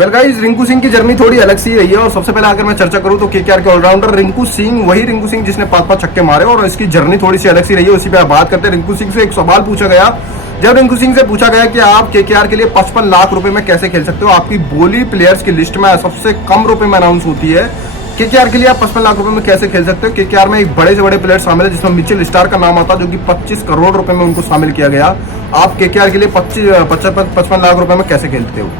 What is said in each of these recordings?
Well guys, Rinku Singh की journey थोड़ी अलग सी रही है। और सबसे पहले अगर मैं चर्चा करूं तो केकेआर के ऑलराउंडर रिंकू सिंह, वही रिंकू सिंह जिसने 5-5 छक्के मारे, और इसकी जर्नी थोड़ी सी अलग सी रही है। उसी पे बात करते हैं। रिंकू सिंह से एक सवाल पूछा गया। जब रिंकू सिंह से पूछा गया कि आप केकेआर के लिए 55 लाख रुपए में कैसे खेल सकते हो, आपकी बोली प्लेयर्स की लिस्ट में सबसे कम रुपए में अनाउंस होती है। केकेआर के लिए आप 55 लाख रुपए में कैसे खेल सकते हो। केकेआर में एक बड़े से बड़े प्लेयर शामिल है जिसमें मिचेल स्टार का नाम आता है, जो कि 25 करोड़ रुपए में उनको शामिल किया गया। आप केकेआर के लिए 55 लाख रुपए में कैसे खेलते हो।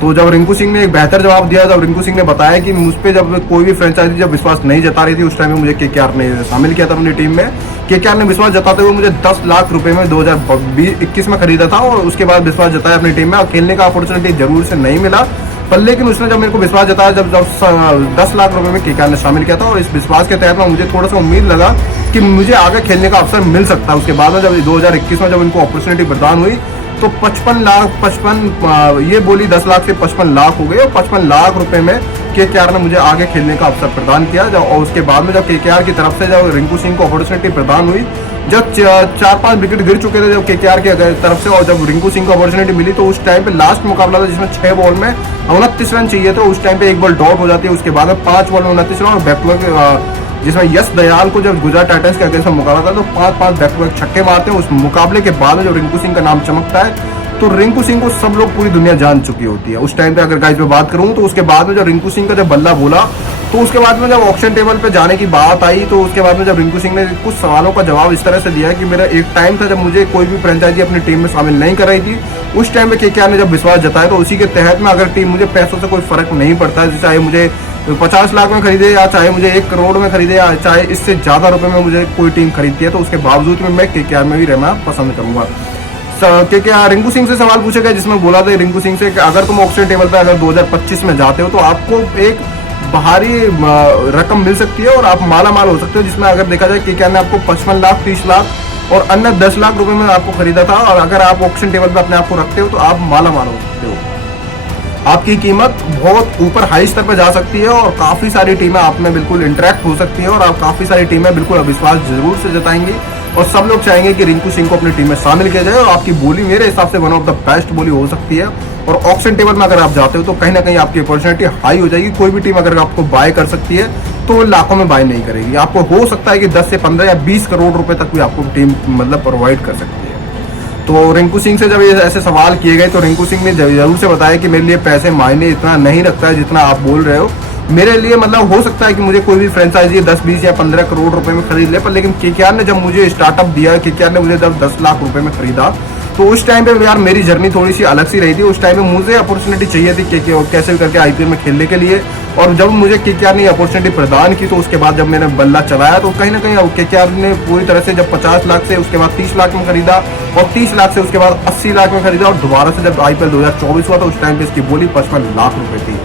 तो जब रिंकू सिंह ने एक बेहतर जवाब दिया, जब रिंकू सिंह ने बताया कि मुझ पे जब कोई भी फ्रेंचाइजी जब विश्वास नहीं जता रही थी, उस टाइम में मुझे केकेआर ने शामिल किया था अपनी टीम में। केकेआर ने विश्वास जताते हुए मुझे 10 लाख रुपए में 2021 में खरीदा था, और उसके बाद विश्वास जताया अपनी टीम में। और खेलने का अपॉर्चुनिटी जरूर से नहीं मिला, पर लेकिन उसने जब मेरे को विश्वास जताया, जब 10 लाख रुपए में केकेआर ने शामिल किया था, और इस विश्वास के तहत में मुझे थोड़ा सा उम्मीद लगा कि मुझे आगे खेलने का अवसर मिल सकता है। उसके बाद में जब 2021 में जब इनको अपॉर्चुनिटी प्रदान हुई तो 55 ये बोली 10 लाख से 55 लाख हो गए, और 55 लाख रुपए में केकेआर ने मुझे आगे खेलने का अवसर प्रदान किया। और उसके बाद में जब केकेआर की तरफ से जब रिंकू सिंह को अपॉर्चुनिटी प्रदान हुई, जब 4-5 विकेट गिर चुके थे जब केकेआर की तरफ से, और जब रिंकू सिंह को अपॉर्चुनिटी मिली तो उस टाइम पे लास्ट मुकाबला था जिसमें 6 बॉल में 29 रन चाहिए थे। उस टाइम पे एक बॉल डॉट हो जाती है, उसके बाद में 5 बॉल में 29 रन, और बैक टू बैक जिसमें यश दयाल को जब गुजरात टाइटंस के अगेंस्ट में मुकाबला था तो 5-5 बैक टू बैक छक्के मारते हैं। उस मुकाबले के बाद में जब रिंकू सिंह का नाम चमकता है तो रिंकू सिंह को सब लोग पूरी दुनिया जान चुकी होती है। उस टाइम पे अगर गाइस मैं बात करूं तो उसके बाद में जब रिंकू सिंह का जब बल्ला बोला, तो उसके बाद में जब ऑक्शन टेबल पे जाने की बात आई, तो उसके बाद में जब रिंकू सिंह ने कुछ सवालों का जवाब इस तरह से दिया कि मेरा एक टाइम था जब मुझे कोई भी फ्रेंचाइजी अपनी टीम में शामिल नहीं कर रही थी। उस टाइम पे केकेआर ने जब विश्वास जताया, तो उसी के तहत में अगर टीम मुझे पैसों से कोई फर्क नहीं पड़ता है, चाहे मुझे 50 लाख में खरीदे या चाहे मुझे 1 करोड़ में खरीदे या चाहे इससे ज्यादा रुपए में मुझे कोई टीम खरीदती है, तो उसके बावजूद में मैं केकेआर में भी रहना पसंद करूंगा। केकेआर रिंकू सिंह से सवाल पूछा गया जिसमें बोला था रिंकू सिंह से कि अगर तुम ऑक्शन टेबल पे अगर 2025 में जाते हो तो आपको एक भारी रकम मिल सकती है और आप माला माल हो सकते हो, जिसमें अगर देखा जाए केकेआर ने आपको 55 लाख, 30 लाख और अन्य 10 लाख रुपए में आपको खरीदा था। और अगर आप ऑक्शन टेबल पे अपने आप को रखते हो तो आप माला माल हो सकते हो। आपकी कीमत बहुत ऊपर हाई स्तर पर जा सकती है, और काफी सारी टीमें आप में बिल्कुल इंटरेक्ट हो सकती है, और आप काफी सारी टीमें बिल्कुल अविश्वास जरूर से जताएंगी, और सब लोग चाहेंगे कि रिंकू सिंह को अपनी टीम में शामिल किया जाए। और आपकी बोली मेरे हिसाब से वन ऑफ द बेस्ट बोली हो सकती है। और ऑक्शन टेबल में अगर आप जाते हो तो कहीं ना कहीं आपकी अपॉर्चुनिटी हाई हो जाएगी। कोई भी टीम अगर आपको बाय कर सकती है तो वो लाखों में बाय नहीं करेगी। आपको हो सकता है कि 10 से 15 या 20 करोड़ रुपए तक भी आपको टीम मतलब प्रोवाइड कर सकती है। तो रिंकू सिंह से जब ये ऐसे सवाल किए गए तो रिंकू सिंह ने जरूर से बताया कि मेरे लिए पैसे मायने इतना नहीं रखता है जितना आप बोल रहे हो। मेरे लिए मतलब हो सकता है कि मुझे कोई भी फ्रेंचाइजी 10, 20 या 15 करोड़ रुपए में खरीद ले, पर लेकिन केकेआर ने जब मुझे स्टार्टअप दिया, केकेआर ने मुझे जब 10 लाख रुपए में खरीदा, तो उस टाइम पे यार मेरी जर्नी थोड़ी सी अलग सी रही थी। उस टाइम में मुझे अपॉर्चुनिटी चाहिए थी कैसे भी करके आईपीएल में खेलने के लिए, और जब मुझे केकेआर ने अपॉर्चुनिटी प्रदान की तो उसके बाद जब मैंने बल्ला चलाया तो कहीं ना कहीं केकेआर ने पूरी तरह से जब 50 लाख से उसके बाद 30 लाख में खरीदा, और 30 लाख से उसके बाद 80 लाख में खरीदा, और दोबारा से जब आईपीएल 2024 हुआ तो उस टाइम पे इसकी बोली 55 लाख रुपए थी।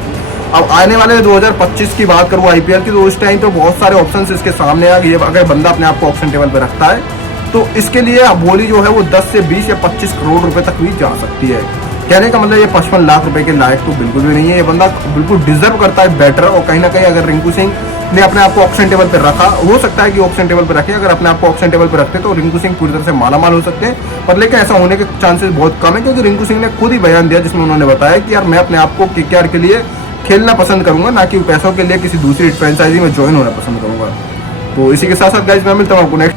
अब आने वाले 2025 की बात करूँ आईपीएल की, तो उस टाइम पे बहुत सारे ऑप्शंस इसके सामने आ गए। अगर बंदा अपने आप को ऑप्शन टेबल पे रखता है तो इसके लिए बोली जो है वो 10 से 20 या 25 करोड़ रुपए तक भी जा सकती है। कहने का मतलब ये 55 लाख रुपए के लायक तो बिल्कुल भी नहीं है। ये बंदा बिल्कुल डिजर्व करता है बेटर, और कहीं ना कहीं अगर रिंकू सिंह ने अपने आप को ऑप्शन टेबल पे रखा, हो सकता है कि ऑप्शन टेबल पे रखे, अगर अपने आप को ऑप्शन टेबल पे रखते तो रिंकू सिंह पूरी तरह से मालामाल हो सकते हैं। पर लेकिन ऐसा होने के चांसेस बहुत कम है, क्योंकि रिंकू सिंह ने खुद ही बयान दिया जिसमें उन्होंने बताया कि यार मैं अपने आप को केकेआर के लिए खेलना पसंद करूंगा, ना कि पैसों के लिए किसी दूसरी फ्रेंचाइजी में ज्वाइन होना पसंद करूंगा। तो इसी के साथ साथ गाइस मैं मिलता हूं आपको नेक्स्ट